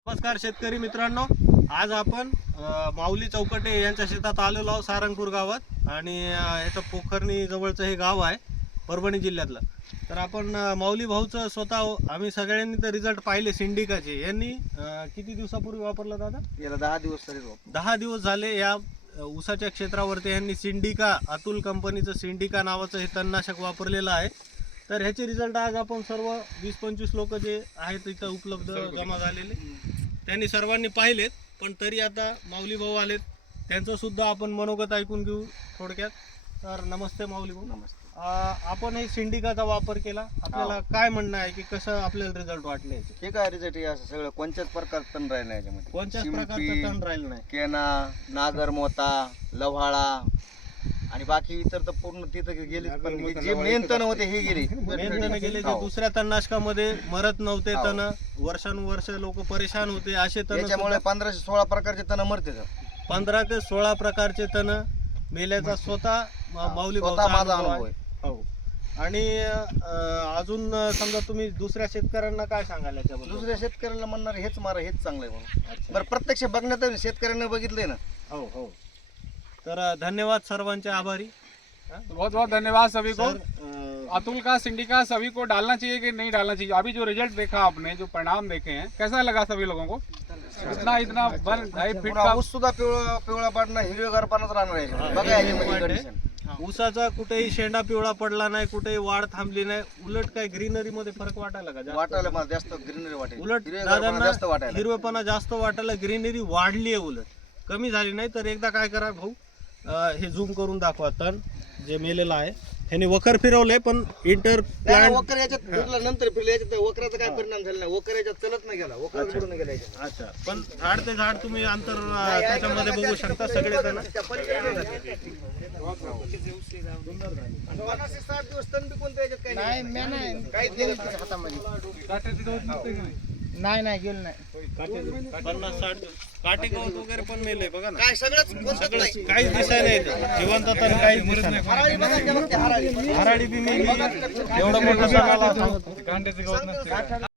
नमस्कार शेतकरी मित्रांनो, आज आपण माऊली चौकटे यांच्या शेतात आलेलो आहोत सारंगपूर गावात. आणि याचं पोखरणी जवळचं हे गाव आहे परभणी जिल्ह्यातलं. तर आपण माऊली भाऊचं स्वतः आम्ही सगळ्यांनी तर रिझल्ट पाहिले सिंडिकाचे. यांनी किती दिवसापूर्वी वापरला दादा? याला 10 दिवस तरी 10 दिवस झाले या ऊसाच्या क्षेत्रावरती यांनी सिंडिका, अतुल कंपनीचं सिंडिका नावाचं हे तणनाशक वापरलेलं आहे. तर ह्याचे रिझल्ट आज आपण सर्व 20-25 लोक जे आहेत इथं उपलब्ध जमा झालेले त्यांनी सर्वांनी पाहिलेत. पण तरी आता माऊली भाऊ आलेत, त्यांचं सुद्धा आपण मनोगत ऐकून घेऊ थोडक्यात. तर नमस्ते माऊली भाऊ. नमस्ते. आपण हे सिंडिकाचा वापर केला, आपल्याला काय म्हणणं आहे की कसं आपल्याला रिझल्ट वाटले? हे काय रिझल्ट आहे? असं सगळं कोणत्याच प्रकारचं तण राहिलं नाही याच्यामध्ये. कोणत्याच प्रकारचं तण राहिलं नाही. केना, नागर मोता, लव्हाळा आणि बाकी इतर तर पूर्ण तिथं गेले. पण जे मेन तण होते हे गेले. मेन तण गेले. जे दुसऱ्या तणनाशकामध्ये मरत नव्हते तण, वर्षानुवर्ष लोक परेशान होते असे तण. त्याच्यामुळे 15-16 प्रकारचे तण मरते. 15 ते 16 प्रकारचे तण मेल्याचा स्वतः माऊली भाऊचा माझा अनुभव अनुभव आहे. आहे. हो. आणि अजून समजा तुम्ही दुसऱ्या शेतकऱ्यांना काय सांगाल याच्याबद्दल? दुसऱ्या शेतकऱ्याला म्हणणार हेच मारा, हेच चांगलं आहे म्हणून. बरं, प्रत्यक्ष बघण्यात शेतकऱ्यांना बघितलंय ना. हो हो. तर धन्यवाद सर्वांचे आभारी. बहुत बहुत धन्यवाद सभी को। सर, अतुल का सिंडिका सभी को डालना चाहिए कि नहीं डालना चाहिए? अभी जो रिजल्ट देखा आपने, जो परिणाम देखे हैं, कैसा लगा सभी लोगों को? इतना 1.5 फीट का ऊस सुद्धा पिवळा पडणं, हिरवेगारपणाच राहणार आहे. बघा याच्यामध्ये कंडिशन. ऊसाचा कुठेही शेंडा पिवळा पडला नाही, कुठेही वाढ थांबली नाही. उलट काय ग्रीनरी मध्ये फरक वाटायला का? वाटायला मला जास्त ग्रीनरी वाटेल. उलट हिरवेगारपणा दादांना जास्त वाटायला. हिरवेपणा जास्त वाटायला, ग्रीनरी वाढली आहे, उलट कमी झाली नाही. तर एकदा काय करा भाऊ, हे झूम करून दाखवा तण जे मेलेलं आहे. ह्याने वखर फिरवलंय पण इंटर प्लांट वकर याच्यात फिरला, नंतर फिरला. याच्यात वकराचा काय परिणाम झाला नाही. वकर याच्यात चलत नाही गेला, वकर बुडून गेला याच्यात. अच्छा. पण झाड ते झाड तुम्ही अंतर त्याच्यामध्ये बघू शकता सगळे जण. 60 दिवस तण बी कोणतं याच्यात काही नाही. काहीच गेलं नाही हातामध्ये. नाही गेलं नाही. 50-60 काटे गवत वगैरे पण मेले बघा ना. काय सगळंच कोणतंच नाही. काहीच दिसाय नाही जिवंत तण, काहीच दिसत नाही. हराळी बघा, त्या बघ, त्या हराळी. हराळी बी मेली. एवढं मोठं सणाला